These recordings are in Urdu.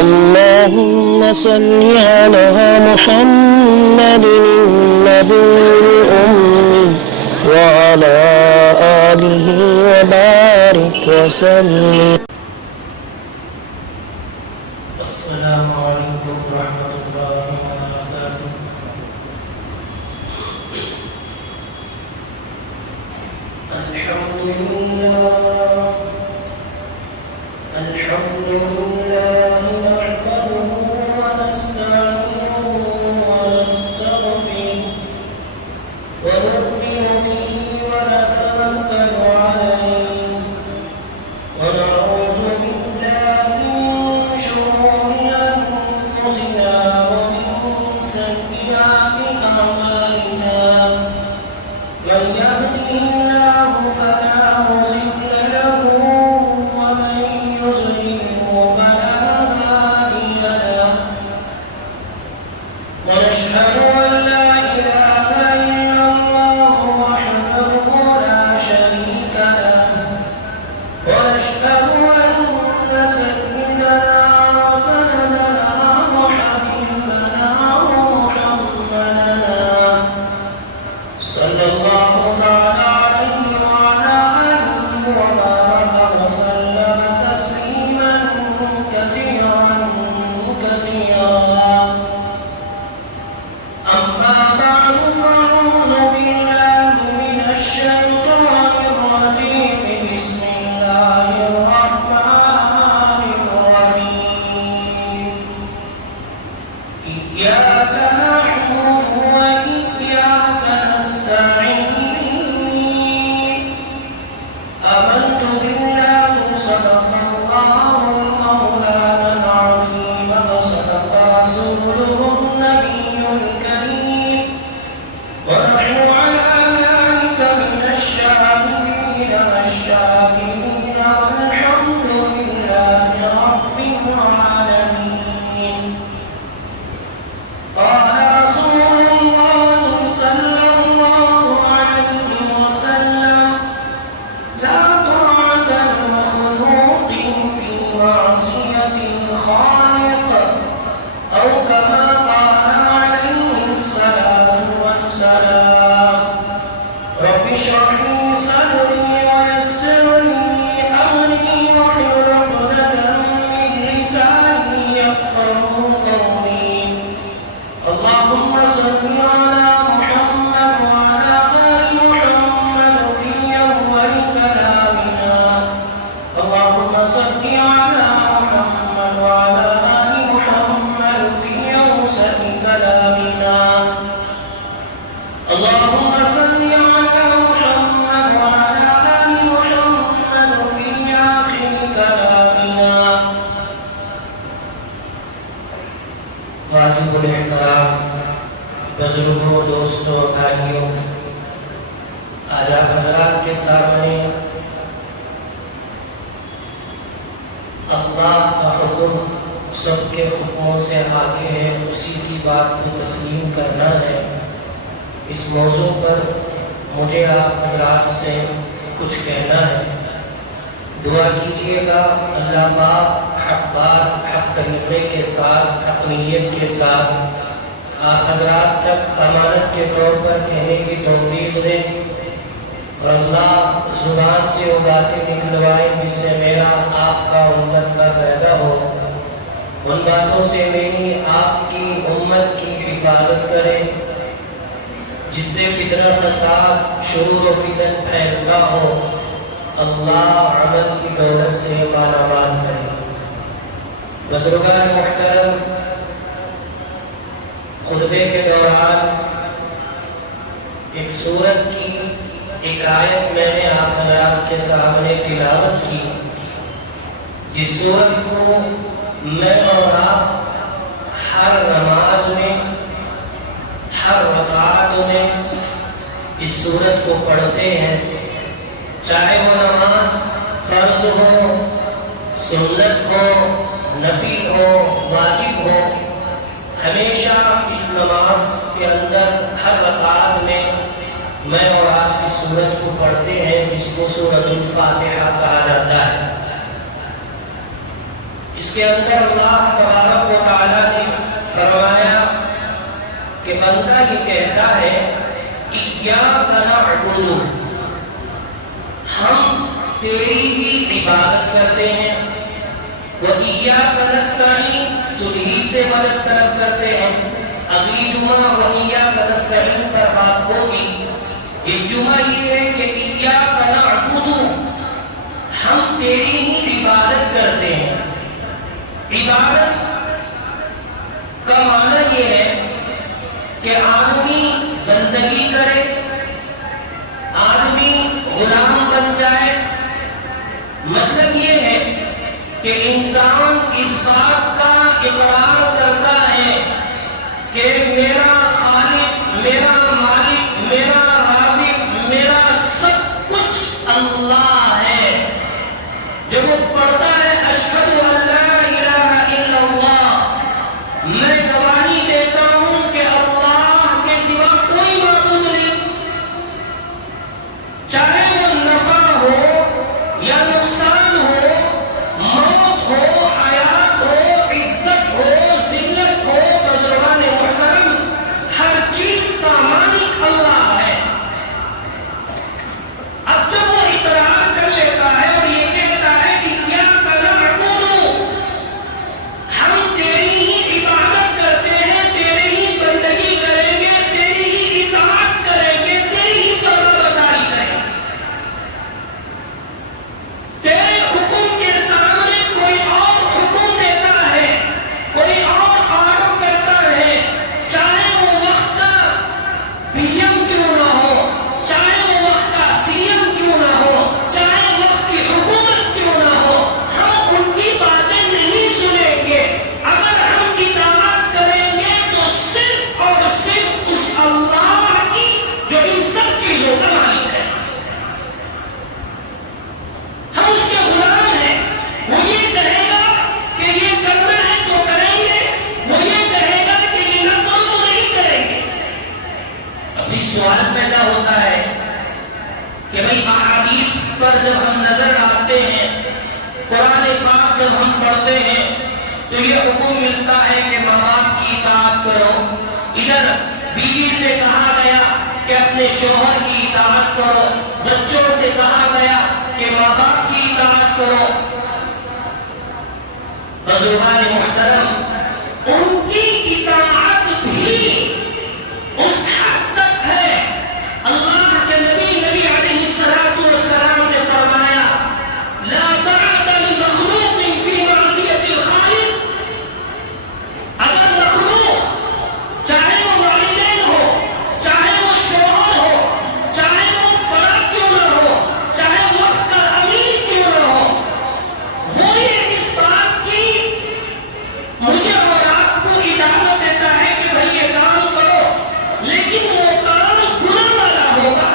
اللهم صل على محمد النبي الأمي وعلى آله وبارك وسلم. السلام عليكم ورحمة الله وبركاته. الحمد لله نحمده ونستعينه ونستغفره ونؤمن به ونتوكل عليه ونعوذ بالله من شرور أنفسنا ومن سيئات أعمالنا. من يهده الله فلا مضل له ومن يضلله فلا هادي له. ونشهد أن لا إله إلا الله وحده لا شريك له. ونشهد أن سيدنا وسندنا وحبيبنا ومحمدنا صلى الله تعالى عليه وعلى آله وبارك وسلم تسليما كثيرا كثيرا. أما بعد فأعوذ بالله من الشيطان الرجيم. بسم الله الرحمن الرحيم. إياك نعبد وإياك نستعين. آمنت بالله صدق الله مولانا العظيم وصدق رسوله النبي الكريم ونحن على ذلك من الشاهدين والشاكرين والحمد لله رب العالمين. قال رسول الله صلى الله عليه وسلم: لا طاعة لمخلوق في معصية الخالق، أو كما قال عليه الصلاة والسلام. رب اشرح لي صدري ويسر لي أمري واحلل عقدة من لساني يفقهوا قولي. اللهم صل على محمد وعلى آل محمد في أول كلامنا. اللهم صل على محمد وعلى آل محمد في أوسط كلامنا. اللهم صل على محمد وعلى آل محمد في آخر كلامنا. واجب الاحترام بزرگوں، دوستوں، بھائیوں، آج آپ حضرات کے سامنے اللہ کا حکم سب کے حکموں سے آگے ہے، اسی کی بات کو تسلیم کرنا ہے. اس موضوع پر مجھے آپ حضرات سے کچھ کہنا ہے. دعا کیجیے گا اللہ پاک حق بات، حق طریقے کے ساتھ، حق نیت کے ساتھ آپ حضرات تک امانت کے طور پر کہنے کی توفیق دے، اور اللہ زبان سے وہ باتیں نکلوائیں جس سے میرا آپ کا امت کا فائدہ ہو. ان باتوں سے میری آپ کی امت کی حفاظت کرے جس سے فتنہ فساد، شرور و فتن پھیلتا ہو. اللہ عمل کی دولت سے مالا مال کرے. بزرگان محترم، خطبے کے دوران ایک سورت کی ایک آیت میں نے آپ حضرات کے سامنے تلاوت کی، جس سورت کو میں اور آپ ہر نماز میں، ہر رکعت میں اس سورت کو پڑھتے ہیں، چاہے وہ نماز فرض ہو، سنت ہو، نفل ہو، واجب ہو. ہمیشہ اس نماز کے اندر ہر رکعت میں میں اور آپ اس سورت کو پڑھتے ہیں جس کو سورۃ الفاتحہ کہا جاتا ہے. اس کے اندر اللہ بندہ یہ کہتا ہے ایاک نعبد، ہم تیری ہی عبادت کرتے ہیں، وَإِيَّاكَ نَسْتَعِينُ، تجھ ہی سے مدد طلب کرتے ہیں۔ اگلی جمعہ وَإِيَّاكَ نَسْتَعِينُ پر بات ہوگی۔ اس جمعہ یہ ہے کہ ایاک نعبد، ہم تیری ہی عبادت کرتے ہیں۔ عبادت کا معنی یہ ہے کہ آدمی بندگی کرے، آدمی غلام بن جائے۔ مطلب یہ ہے کہ انسان اس بات کا اقرار کرتا ہے کہ میرا خالق، میرا مالک، میرا رازق، میرا سب کچھ اللہ ہے۔ جب وہ پڑھتا ہے اشہد ان لا الہ الا اللہ، میں گواہی دیتا ہوں کہ اللہ کے سوا کوئی معبود نہیں، چاہے وہ نفع ہو یا نقصان ہو، موت ہو، حیات ہو، عزت ہو، ذلت ہو، بزرگان محترم، ہر چیز کا مالک اللہ ہے۔ اب جب وہ اقرار کر لیتا ہے اور یہ کہتا ہے کہ ایاک نعبد، ہم تیری ہی عبادت کرتے ہیں، تیری ہی بندگی کریں گے، تیری ہی اطاعت کریں گے، تیری ہی فرمانبرداری کریں گے، تیرے حکم کے سامنے کوئی اور حکم دیتا ہے، کوئی اور آرڈر کرتا ہے، چاہے وہ وقت کا پی ایم کیوں نہ ہو، چاہے وہ وقت کا سی ایم کیوں نہ ہو، چاہے وقت کی حکومت کیوں نہ ہو، ہم ان کی باتیں نہیں سنیں گے۔ اگر ہم اطاعت کریں گے تو صرف اور صرف اس اللہ کی جو ان سب چیزوں کا مالک ہے، ہم اس کے غلام ہیں۔ وہ یہ کہے گا کہ یہ کرنا ہے تو کریں گے، وہ یہ کہے گا کہ یہ نہ کرو تو نہیں کریں گے۔ ابھی سوال پیدا ہوتا ہے کہ بھئی احادیث پر جب ہم نظر ڈالتے ہیں، قرآن پاک جب ہم پڑھتے ہیں تو یہ حکم ملتا ہے کہ ماں باپ کی اطاعت کرو، ادھر بیوی سے کہا گیا کہ اپنے شوہر کی اطاعت کرو، بچوں سے کہا گیا کہ ماں باپ کی اطاعت کرو۔ بزرگان محترم، ان کی اطاعت بھی اس حد تک ہے، اللہ کے نبی علیہ السلام نے فرمایا لا طاعت لمخلوق فی معصیت الخالق۔ اگر مخلوق، چاہے وہ والدین ہو، چاہے وہ شوہر ہو، چاہے وہ بڑا کیوں نہ ہو، چاہے وقت کا امیر کیوں نہ ہو، وہ یہ اس بات کی مجھے اور آپ کو اجازت دیتا ہے کہ بھئی یہ کام کرو، لیکن وہ کام گناہ والا ہوگا،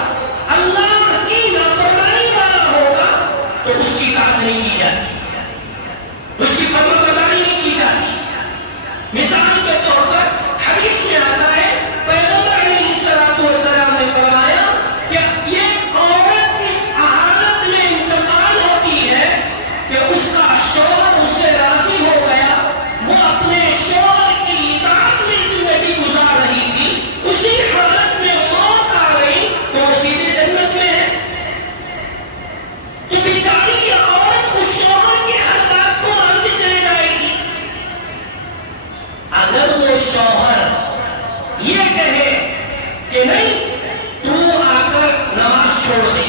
اللہ کی نافرمانی والا ہوگا، تو اس کی اطاعت نہیں کی جاتی، اس کی فرمانبرداری نہیں کی جاتی۔ مثال کے طور پر حدیث میں آتا ہے، پیغمبر علیہ السلام نے فرمایا کہ یہ عورت اس حالت میں انتقال ہوتی ہے کہ اس کا شوہر اس سے راضی ہو گیا، وہ اپنے شوہر کی اطاعت میں زندگی گزار رہی تھی، اسی حالت میں موت آ گئی تو وہ سیدھے جنت میں ہے۔ تو بیچاری یہ عورت اس شوہر کی ہر بات کو مانتی چلی جائے گی۔ اگر وہ شوہر یہ کہے کہ نہیں تو آ کر نماز چھوڑ دے،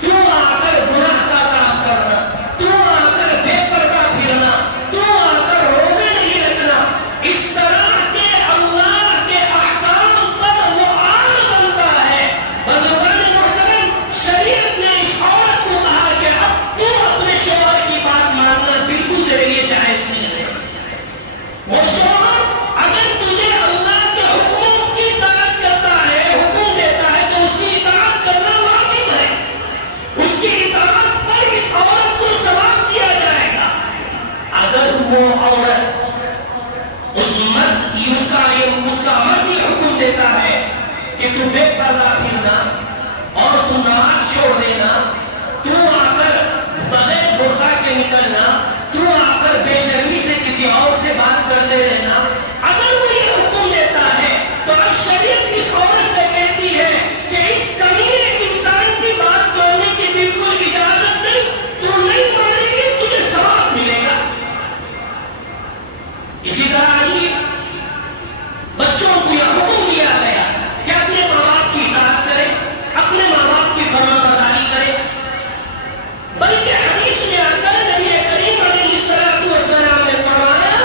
تو آ کر گناہ کا کام کرنا، تو آ کر بے پردہ پھرنا، تو آ کر روزے نہیں رکھنا، اس طرح کے اللہ کے احکام پر وہ عامل بنتا ہے۔ بزرگان محترم، شریعت نے اس عورت کو کہا کہ اب تو اپنے شوہر کی بات ماننا بالکل تیرے لیے جائز نہیں ہے۔ وہ شوہر اگر تجھے اللہ کے حکموں کی اطاعت کرتا ہے، حکم دیتا ہے، تو اس کی اطاعت کرنا واجب ہے۔ اس کی اطاعت پر اس عورت کو ثواب دیا جائے گا۔ اگر وہ عورت اس کا مرد یہ حکم دیتا ہے کہ تو بے پردہ پھرنا اور تو نماز چھوڑ دینا، تو آ کر بغیر برقع کے نکلنا، تو آ کر بے شرمی سے کسی اور سے بات کرتے رہنا، اگر وہ یہ حکم دیتا ہے تو اب اسی طرح آئیے بچوں کو یہ حکم دیا گیا کہ اپنے ماں باپ کی اطاعت کرے، اپنے ماں باپ کی فرما برداری کرے، بلکہ حدیث میں آتا ہے نبی کریم علیہ الصلوۃ والسلام نے فرمایا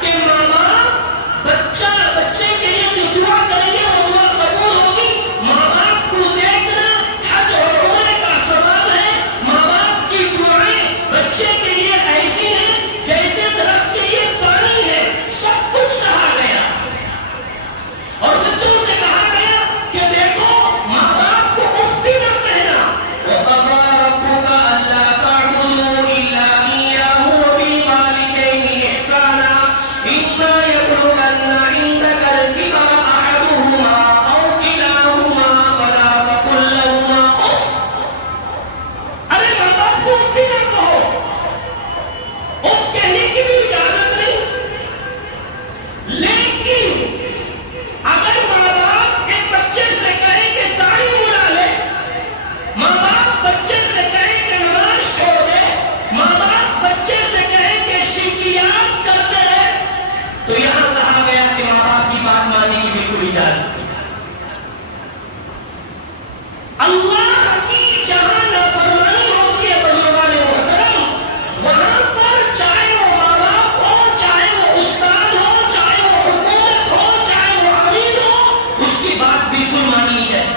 کہ ماں باپ بچے کے لیے جو دعا کریں گے وہ دعا قبول ہوگی۔ ماں باپ کو دیکھنا حج اور عمرے کا ثواب ہے۔ ماں باپ کی دعائیں بچے کے لیے ایسی ہیں جیسے درخت کے لیے پانی ہے۔ سب کچھ کہا گیا اور بچوں سے کہا گیا کہ دیکھو ماں باپ کو اف بھی نہ کہنا۔ وَقَضَىٰ رَبُّكَ أَلَّا تَعْبُدُوا إِلَّا إِيَّاهُ وَبِالْوَالِدَيْنِ إِحْسَانًا إِمَّا يَبْلُغَنَّ عِندَكَ الْكِبَرَ أَحَدُهُمَا أَوْ كِلَاهُمَا فَلَا تَقُل لَّهُمَا أُفٍّ۔ ارے ماں باپ کو اف بھی نہ کہو، اف کہنے کی بھی اجازت نہیں۔ لیکن اگر ماں باپ ایک بچے سے کہے کہ داڑھی مڑا لے، ماں باپ بچے سے کہے کہ نماز چھوڑ دے، ماں باپ بچے سے کہے کہ شرکیات کرتے رہے، تو یہاں کہا گیا کہ ماں باپ کی بات ماننے کی بالکل اجازت نہیں۔ اللہ کی جہاں نافرمانی ہوتی ہے بزرگان محترم، وہاں پر چاہے وہ ماں باپ ہو، چاہے وہ استاد ہو، چاہے وہ حکومت ہو، چاہے وہ امیر ہو، اس کی بات بالکل مانی نہیں جائے گی،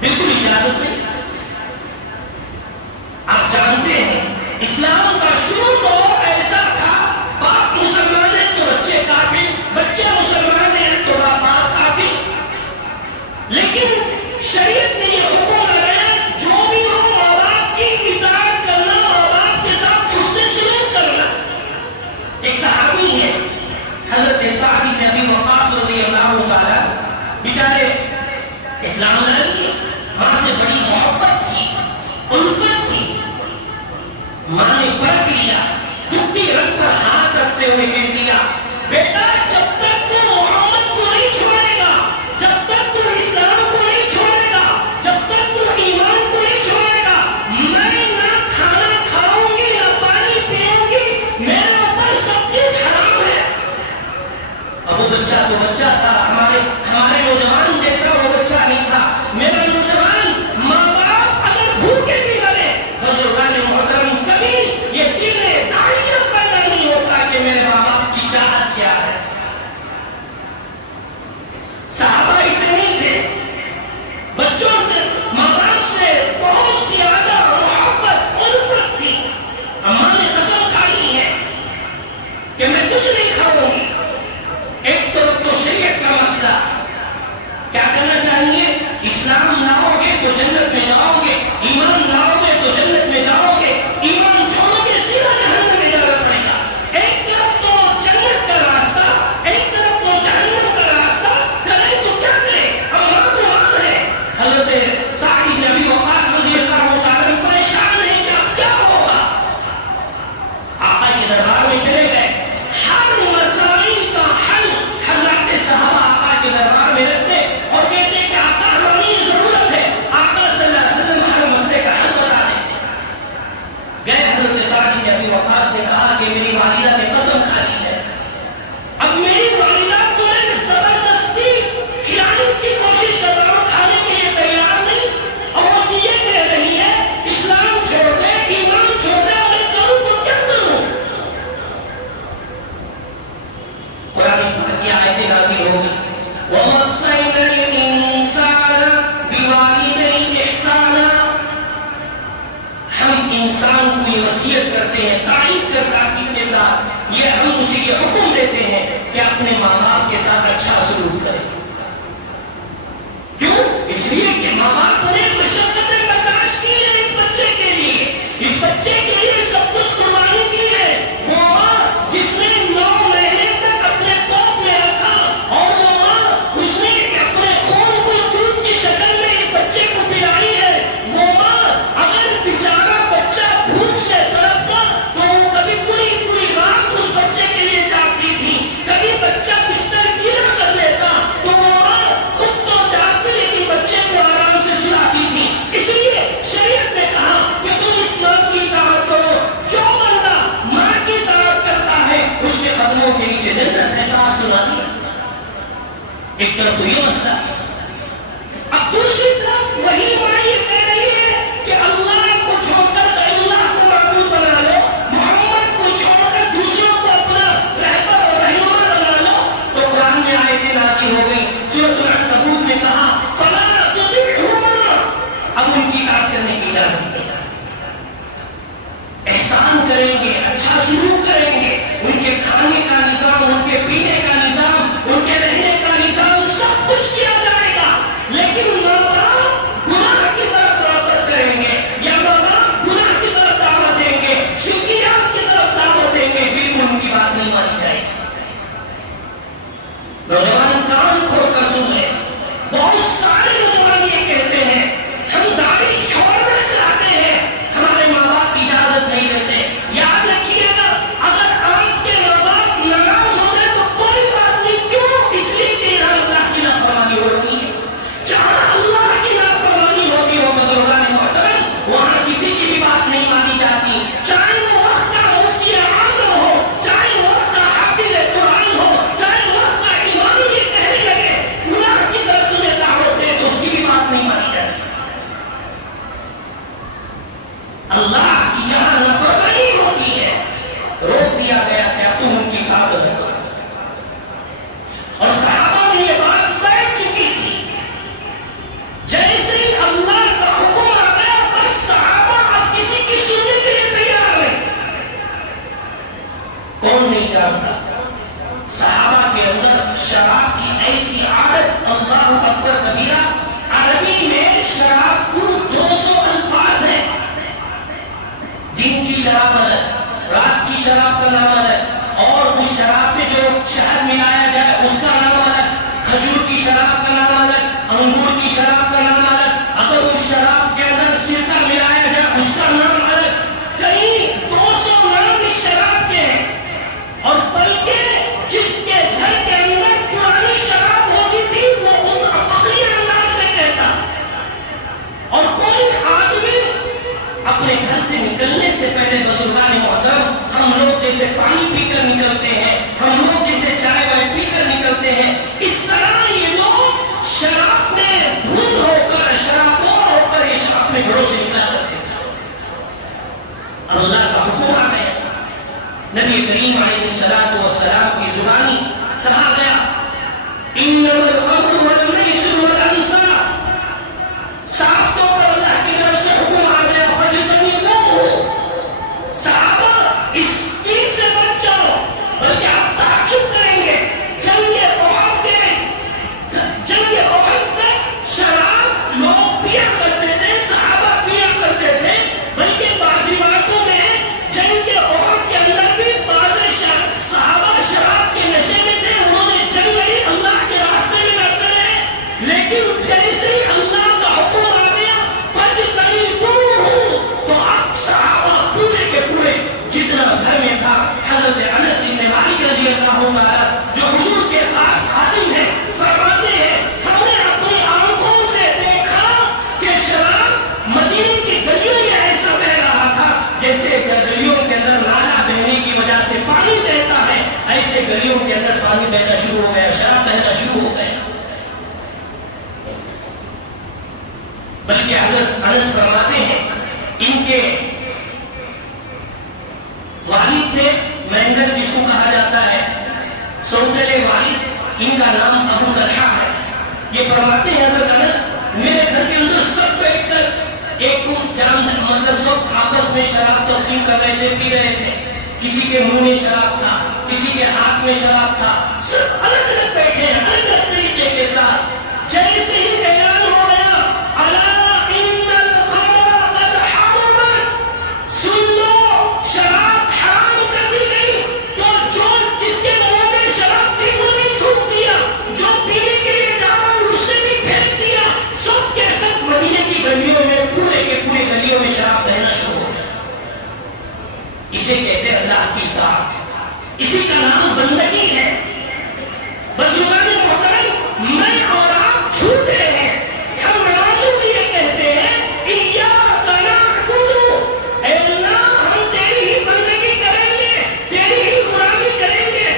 بالکل اجازت نہیں۔ آپ جانتے ہیں اسلام کا شروع تو ایسا تھا، باپ مسلمان ہے تو بچے کافر، بچے مسلمان ہیں تو باپ کافر۔ لیکن شریعت نے یہ حکم لگایا جو بھی ہو ماں باپ کی اطاعت کرنا، ماں باپ کے ساتھ حسن سلوک کرنا۔ ایک صحابی ہے حضرت سعد بن ابی وقاص رضی اللہ تعالی، بیچارے اسلام لے لیے، ماں سے بڑی محبت تھی، الفت تھی۔ ماں نے پرکھ لیا، دکھتی رگ پر ہاتھ رکھتے ہوئے کہہ دیا بیٹا جب تک تو محمد کو نہیں چھوڑے گا، جب تک تو اسلام کو نہیں چھوڑے گا، جب تک تو ایمان کو نہیں چھوڑے گا، میں نہ کھانا کھاؤں گی نہ پانی پیوں گی، میرے اوپر سب چیز حرام ہے۔ اب وہ بچہ تو بچہ تھا، ہمارے نوجوان جیسا وہ بچہ نہیں تھا۔ میرا نوجوان ماں باپ اگر بھوکے بھی مرے، بزرگان محترم کبھی یہ دل میں داعیت پیدا نہیں ہوتا کہ میرے ماں باپ قدموں کے نیچے جنت ہے، صاف سنا دیا۔ ایک طرف تو یہ مسئلہ، اب دوسری طرف وہی ماں یہ کہہ رہی ہے کہ اللہ کو چھوڑ کر غیر اللہ کو معبود بنا لو، محمد کو چھوڑ کر دوسروں کو اپنا رہبر اور رہنما بنا لو۔ تو قرآن میں آیتیں نازل ہو گئی، سورۃ العنکبوت میں کہا فَلَا تُطِعْهُمَا، اب ان کی اطاعت کرنے کی اجازت نہیں، احسان کریں گے، اچھا سلوک کریں گے، ان کے کھانے کا نظام، ان کے پینے کا نظام، ان کے رہنے کا نظام، سب کچھ کیا جائے گا، لیکن ماں باپ گناہ کی طرف رغبت کریں گے یا ماں باپ گناہ کی طرف دعوت دیں گے، شرکیات کی طرف دعوت دیں گے، بالکل ان کی بات نہیں مانی جائے گی۔ نوجوان کان کھول کر سن لیں، بہت سارے نوجوان یہ کہتے ہیں ہم داڑھی چھوڑنا چاہتے ہیں، ہمارے ماں باپ اجازت نہیں دیتے۔ یاد رکھیے گا، اگر آپ کے ماں باپ ناراض ہو گئے تو کوئی بات نہیں، کیوں؟ اس لیے کہ یہاں اللہ کی نافرمانی ہو رہی ہے۔ جہاں اللہ کی نافرمانی ہوتی ہو بزرگان محترم، وہاں کسی کی بھی بات نہیں مانی جاتی، چاہے وہ وقت کا مفتی اعظم ہو، چاہے وقت کا حافظ قرآن ہو، چاہے وقت کا امام یہ کہنے لگے گناہ کی طرف تمہیں دعوت دے تو اس کی بھی بات نہیں مانی جاتی۔ اللہ کی جہاں نافرمانی ہوتی ہے روک دیا گیا کہ اب تم ان کی اطاعت نہ کرو، اور صحابہ میں یہ بات بیٹھ چکی تھی، جیسے ہی اللہ کا حکم آ گیا بس صحابہ اب کسی کی سننے کے لیے تیار نہیں۔ کون نہیں جانتا صحابہ کے اندر شراب کی ایسی عادت، اللہ اکبر کبیرہ، عربی میں شراب کو 200 الفاظ ہیں، دن کی شراب الگ، رات کی شراب کا نام الگ، اور اس شراب میں جو شہد ملایا جائے اس کا نام الگ، کھجور کی شراب کا نام الگ، انگور کی شراب کا نام الگ، اگر اس شراب کے اندر سرکہ ملایا جائے اس کا نام الگ، کئی 200 نام اس شراب کے ہیں۔ اور بلکہ جس کے گھر کے اندر پرانی شراب ہوتی تھی وہ فخری انداز میں کہتا، اور کوئی آدمی اپنے گھر سے نکلنے سے پہلے بزرگان محترم، ہم لوگ جیسے پانی پی کر نکلتے ہیں، ہم لوگ جیسے چائے وائے پی کر نکلتے ہیں، اس طرح یہ لوگ شراب میں دھند ہو کر، شرابور ہو کر یہ اپنے گھروں سے نکلا کرتے تھے۔ اللہ کا حکم آ گیا، نبی کریم علیہ السلام کی زبانی کہا گیا انما الخمر والمیسر والانصاب، صاف طور پر اللہ کی طرف سے حکم آ گیا فاجتنبوہ، صحابہ اس چیز سے بچ جاؤ، بلکہ آپ تعجب کریں گے جنگ احد تک شراب لوگ پیا کرتے تھے، صحابہ پیا کرتے تھے، بلکہ بعض باتوں میں جنگ احد کے اندر بھی بعض صحابہ شراب کے نشے میں تھے، انہوں نے جنگ لڑی، اللہ کے راستے میں لڑتے رہے، لیکن جیسے ہی اللہ کا حکم آ گیا فاجتنبوہ، تو اب صحابہ پورے کے پورے جتنا گھر میں تھا، حضرت انس بن مالک رضی اللہ عنہ جو حضور کے خاص خادم ہیں فرماتے ہیں ہم نے اپنی آنکھوں سے دیکھا کہ شراب مدینے کی گلیوں میں ایسا بہ رہا تھا جیسے گلیوں کے اندر نالا بہنے کی وجہ سے پانی بہتا ہے، ایسے گلیوں کے اندر پانی بہنا شروع ہو گیا، شراب بہنا شروع ہو گیا۔ بلکہ حضرت انس فرماتے ہیں ان کے والد تھے مہنگر جس کو کہا جاتا ہے، سوتلے والد، ان کا نام ابو طلحہ ہے۔ یہ فرماتے ہیں حضرت انس میرے گھر کے اندر سب بیٹھ کر ایک جان مطلب سب آپس میں شراب تقسیم کر رہے تھے، پی رہے تھے، کسی کے منہ میں شراب تھا، کسی کے ہاتھ میں شراب تھا، سب الگ الگ بیٹھے ہیں الگ الگ طریقے کے ساتھ۔ جیسے ہی اعلان ہو گیا الا ان الخمر قد حرمت، سن لو شراب حرام کر دی گئی، تو جو جس کے منہ میں شراب تھی وہ بھی تھوک دیا، جو پینے کے لیے جا رہا اس نے بھی پھینک دیا، سب کے سب مدینے کی گلیوں میں پورے کے پورے گلیوں میں شراب بہنا شروع ہو گیا۔ اسے کہتے ہیں اللہ کی اطاعت، اسی کا نام بندگی ہے۔ بزرگان محترم، میں اور آپ جھوٹے ہیں، ہم نمازوں کے لیے کہتے ہیں ایاک نعبد، اے اللہ ہم تیری ہی بندگی کریں گے، تیری ہی غلامی کریں گے،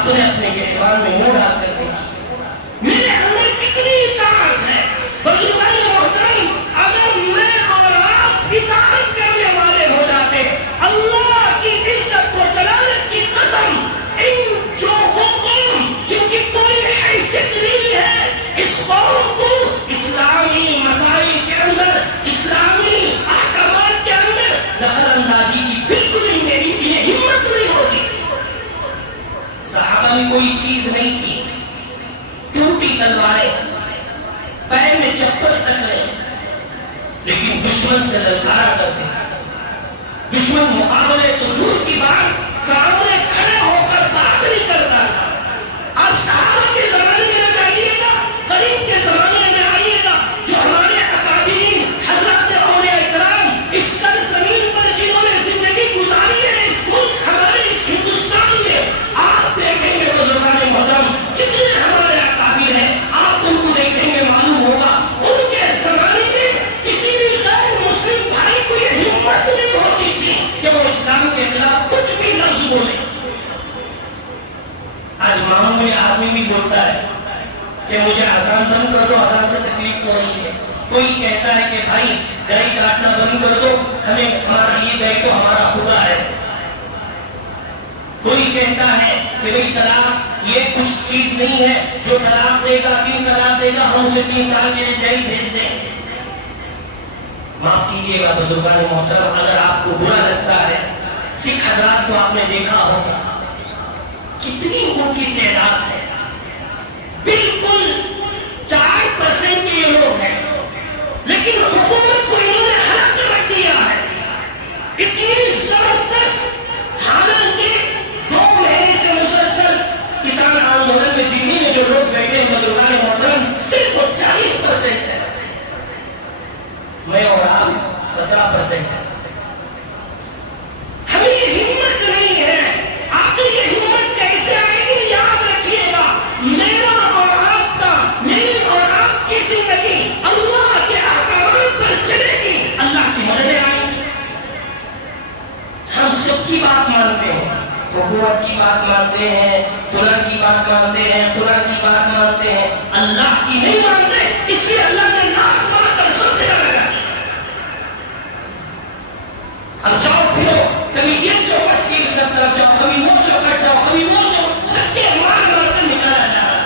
آپ نے اپنے گریبان میں منہ ڈال کر دیکھی میرے اندر کتنی اطاعت ہے. بزرگان محترم اگر میں اور آپ اطاعت کرنے والے ہو جاتے اللہ کی عزت و جلالت کی قسم ان جو قوم جن کی کوئی حیثیت نہیں ہے اس قوم کو اسلامی مسائل کے اندر اسلامی احکامات کے اندر دخل اندازی کی بالکل ہی میری انہیں ہمت نہیں ہوتی. صحابہ میں کوئی چیز نہیں تھی ٹوٹی تلواریں پیر میں چپل تک نہیں لیکن دشمن سے للکارا کرتے تھے. دشمن مقابلے تو دور کی بات سامنے کھڑے ہو کر بات نہیں کرتا تھا. اب صحابہ کے زمانے میں نہ جائیے گا قریب کے زمانے میں آئیے گا جو ہمارے اکابرین حضرات اولیاء اکرام اس سرزمین پر جنہوں نے زندگی گزاری ہے اس ملک ہمارے اس ہندوستان میں آپ دیکھیں گے بزرگان محترم جتنے ہمارے اکابر ہیں آپ ان کو دیکھیں گے معلوم ہوگا ان کے زمانے میں کسی بھی غیر مسلم بھائی کو یہ ہمت نہیں ہوتی تھی کہ وہ اسلام کے خلاف کچھ بھی لفظ بولے. آج معمولی آدمی بھی بولتا ہے کہ مجھے اذان بند کر دو اذان سے تکلیف ہو رہی ہے. کوئی کہتا ہے کہ بھائی گائے کاٹنا بند کر دو ہمیں ہمارا یہ گائے تو ہمارا خدا ہے. کوئی کہتا ہے کہ بھئی طلاق یہ کچھ چیز نہیں ہے جو طلاق دے گا 3 طلاق دے گا ہم اسے 3 سال کے لیے جیل بھیج دیں. معاف کیجیے گا بزرگان محترم اگر آپ کو برا لگتا ہے سکھ حضرات کو آپ نے دیکھا ہوگا کتنی ان کی تعداد ہے بالکل 4% کے یہ لوگ ہیں لیکن حکومت کو انہوں نے ہلاک کر رکھ دیا ہے. اتنی زبردست حالت میں 2 مہینے سے مسلسل کسان آندولن میں دلی میں جو لوگ بیٹھے ہیں بزرگان محترم صرف 40% ہے. میں اور آپ 17% ہے. ہمیں یہ ہمت نہیں ہے. آپ کو یہ ہمت کیسے آئے گی یاد رکھیے گا میرا اور آپ کا میری اور آپ کی زندگی اللہ کے احکامات پر چلے گی اللہ کی مدد آئے گی. ہم سب کی بات مانتے ہیں حکومت کی بات مانتے ہیں فلاں کی بات مانتے ہیں فلاں کی بات مانتے ہیں اللہ کی نہیں مانتے اس لیے اللہ نے ناک مار کر سب جگہ لگا. اب جاؤ پھرو کبھی یہ چوکٹ کی عزت طرف جاؤ کبھی وہ چوکٹ جاؤ کبھی وہ چوکٹ دھکے مار مار کر نکالا جا رہا ہے.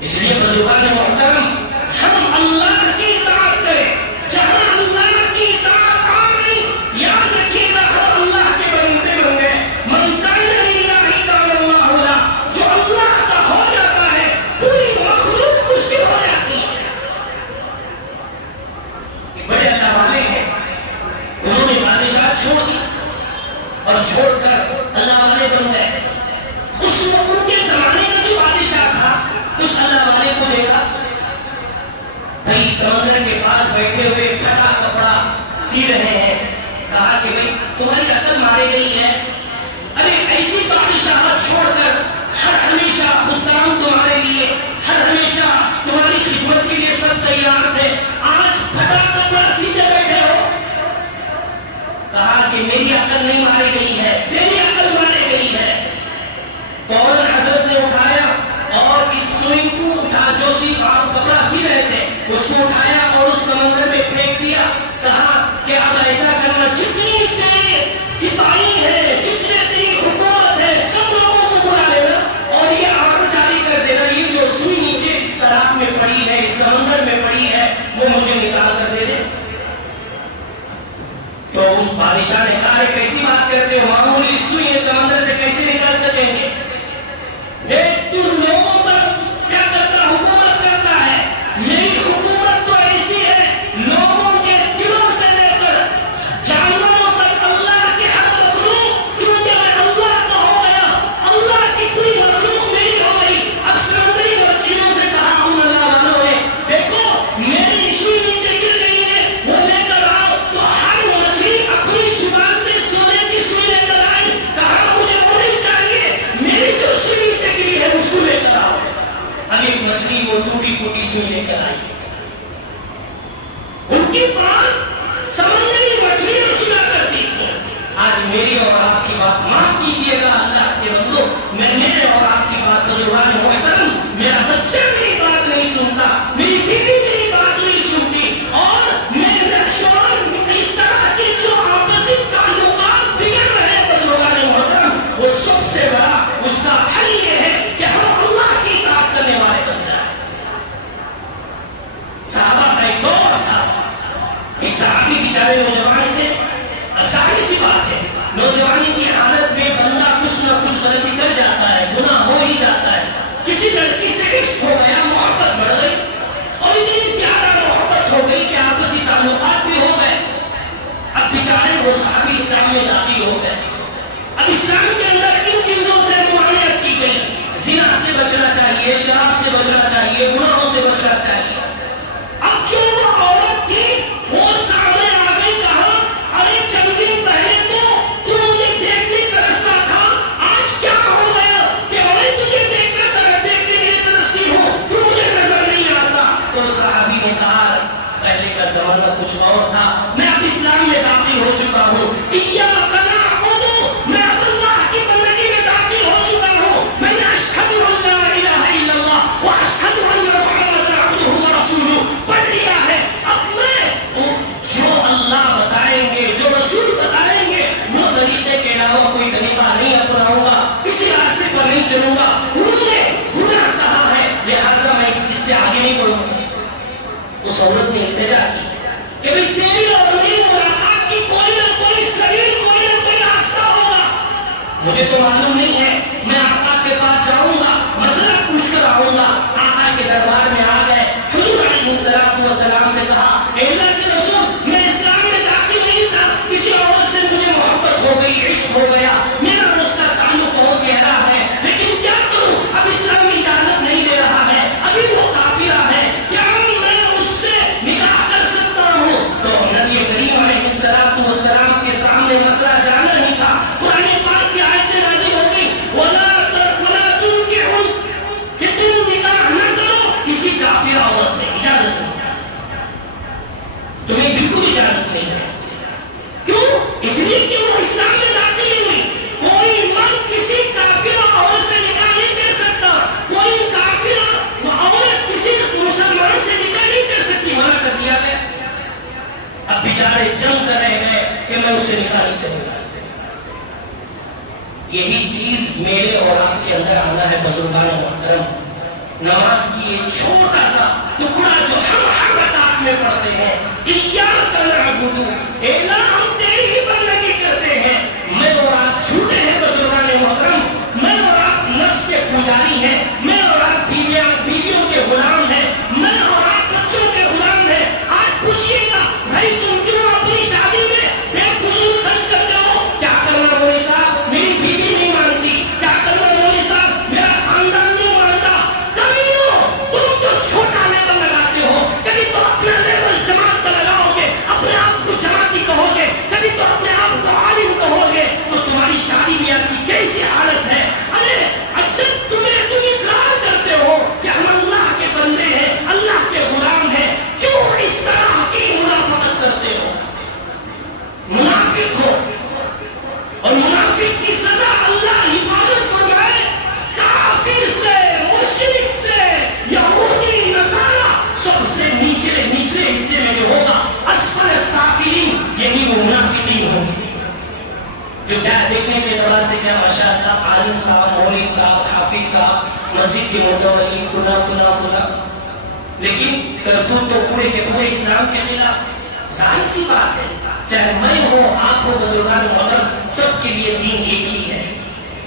اس لیے بزرگان محترم ہم اللہ کی اطاعت کریں. جہاں اللہ کی اطاعت آ گئی یاد رکھیے گا ہم اللہ کے بندے بن گئے. من کان للہ کان اللہ لا جو اللہ کا ہو جاتا ہے پوری مخلوق اس کی ہو جاتی ہے. بڑے اللہ والے ہیں انہوں نے بادشاہ چھوڑ دی اور چھوڑ کر اللہ والے بن گئے. اس ان کے زمانے کا جو بادشاہ تھا اس اللہ والے کو دیکھا بھائی سمندر کے پاس بیٹھے ہوئے پھٹا کپڑا سی رہے ہیں. کہا کہ بھائی تمہاری عقل مارے گئی ہے. ارے ایسی بادشاہت چھوڑ کر ہر ہمیشہ خدام تمہارے لیے ہر ہمیشہ تمہاری خدمت کے لیے سب تیار تھے آج پھٹا کپڑا سیتے بیٹھے ہو. کہا کہ میری عقل نہیں ماری گئی ہے تیری عقل ماری گئی ہے. فوراً حضرت نے اٹھایا اور اس سوئی کو اٹھا جو سی آپ کپڑا سی رہے تھے اس کو اٹھایا اور اس سمندر میں پھینک دیا. کہا کہ اب ایسا کرنا جتنی تیرے سپاہی ہے جتنے تیری حکومت ہے سب لوگوں کو بلا لینا اور یہ آرڈر جاری کر دینا یہ جو سوئی نیچے اس تالاب میں پڑی ہے اس سمندر میں پڑی ہے وہ مجھے نکال کر دے دے. تو اس بادشاہ نے کہا کیسی بات کرتے ہو معمولی مجھے تو معلوم نہیں ہے، میں آقا کے پاس جاؤں گا، مسئلہ پوچھ کر آؤں گا۔ آقا کے دربار میں آ گئے، حضور علیہ السلام سے کہا، اے اللہ کے رسول، میں اسلام میں داخل نہیں تھا، کسی عورت سے مجھے محبت ہو گئی، عشق ہو گیا، میرا اس کا تعلق بہت گہرا ہے، لیکن کیا کروں، اب اسلام اجازت نہیں دے رہا ہے، ابھی وہ کافرہ ہے، کیا میں اس سے نکاح کر سکتا ہوں؟ تو نبی کریم علیہ السلام کے سامنے مسئلہ جانا ہی تھا۔ قرآن پاک کی آیتیں نازل ہو گئی، وَلَا تُنكِحُوا، کہ تم نکاح نہ کرو کسی کافرہ عورت سے، اجازت نہیں، تمہیں بالکل اجازت نہیں ہے۔ کیوں؟ اس لیے کہ وہ اسلام میں داخل نہیں ہوئی۔ کوئی مرد کسی کافرہ عورت سے نکاح نہیں کر سکتا، کوئی کافرہ عورت کسی مسلمان سے نکاح نہیں کر سکتی، منع کر دیا گیا۔ اب بیچارے جنگ کر رہے ہیں کہ میں اس سے نکاح نہیں کروں گا۔ یہی چیز میرے اور آپ کے اندر آنا ہے بزرگان محترم۔ نماز کی ایک چھوٹا سا ٹکڑا جو ہم ہر رکعت میں پڑھتے ہیں، ایاک نعبد، اے اللہ ہم تیری ہی بندگی کرتے ہیں۔ میں اور آپ جھوٹے ہیں بزرگان محترم، میں اور آپ نفس کے پجاری ہیں، میں اور آپ بیویوں کے غلام ہیں، میں اور آپ بچوں کے غلام ہیں۔ آج پوچھئے گا بھائی تم کیوں اپنی شادی میں بے فضول خرچ کرتے ہو؟ کیا کرنا مولوی صاحب، میری بیوی نہیں مانتی، کیا کرنا مولوی صاحب، میرا خاندان نہیں مانتا۔ کبھی ہو تم تو چھوٹا لیول لگاتے ہو، کبھی تو اپنا لیول جماعت کا لگاؤ گے، اپنے آپ کو جماعتی کہو گے، کبھی تو اپنے آپ کو عالم کہو گے، تو تمہاری شادی بیاہ کی کیسی حالت ہے؟ ارے جب تم اقرار کرتے ہو کہ ہم اللہ کے بندے ہیں، اللہ کے غلام ہیں، کیوں اس طرح کی منافقت کرتے ہو؟ منافق ہو، اور منافق کی سزا اللہ حفاظت فرمائے، کافر سے، مشرک سے، یہودی نصارا سب سے نچلے حصے میں جو ہوگا، اسفل السافلین، یہی وہ منافقین ہوں گے جو کیا دیکھنے کے اعتبار سے کیا ماشاءاللہ عالم صاحب، مولوی صاحب، حافظ صاحب، مسجد کے متولی، فلاں، لیکن کرتوت تو پورے کے پورے اسلام کے خلاف۔ ظاہر سی بات ہے، چاہے میں ہوں، آپ ہو، بزرگان محترم، سب کے لیے دین ایک ہی ہے۔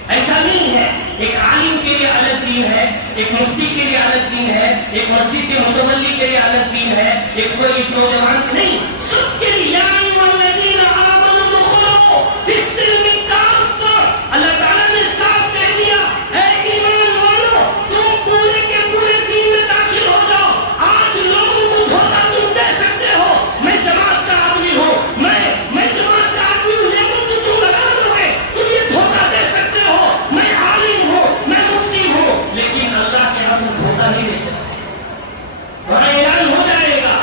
ایسا نہیں ہے ایک عالم کے لیے الگ دین ہے، ایک مفتی کے لیے الگ دین ہے، ایک مسجد کے متولی کے لیے الگ دین ہے، ایک کوئی نوجوان کے نہیں، سب کے لیے۔ یا ایھا الذین آمنوا ادخلوا فی السلم کافہ، اللہ تعالیٰ نے صاف کہہ دیا، اے ایمان والو تم پورے کے پورے دین میں داخل ہو جاؤ۔ آج لوگوں کو دھوکہ تم دے سکتے ہو، میں جماعت کا آدمی ہوں، میں جماعت کا آدمی ہوں، لیکن تو تم لگا دو گے، تم یہ دھوکہ دے سکتے ہو، میں عالم ہوں، میں مفتی ہوں، لیکن اللہ کے ہاں تم دھوکہ نہیں دے سکتے۔ وہاں اعلان ہو جائے گا،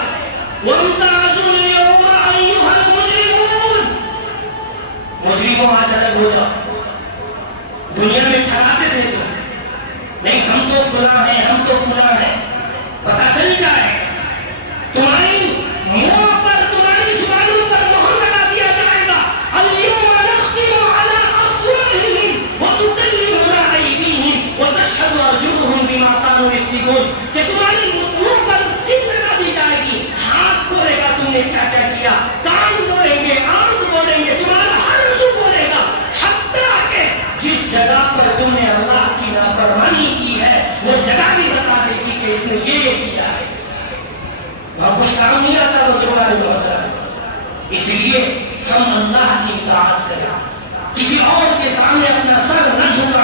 وَامْتَازُوا الْيَوْمَ أَيُّهَا الْمُجْرِمُونَ، مجرموں آج الگ ہو جاؤ۔ دنیا میں ٹھہراتے تھے تم، نہیں ہم تو فلاں ہیں، ہم تو فلاں ہیں، پتہ چل جائے تمہاری منہ پر، تمہاری زبانوں پر مہر لگا دیا جائے گا، الْيَوْمَ نَخْتِمُ عَلَىٰ أَفْوَاهِهِمْ وَتُكَلِّمُنَا أَيْدِيهِمْ وَتَشْهَدُ أَرْجُلُهُمْ بِمَا كَانُوا يَكْسِبُونَ، کہ تمہاری منہ پر سل لگا دی جائے گی، ہاتھ بولے گا تم نے کیا کیا کیا، کان بولیں گے، آنکھ بولیں گے، تمہارا ہر عضو بولے گا، حتیٰ کہ جس جگہ پر تم نے اللہ کی نافرمانی کی ہے وہ جگہ بھی بتا دے گی کہ اس نے یہ کیا ہے۔ وہاں کچھ کام نہیں آتا بزرگان محترم، اس لیے ہم اللہ کی اطاعت کریں، کسی اور کے سامنے اپنا سر نہ جھکا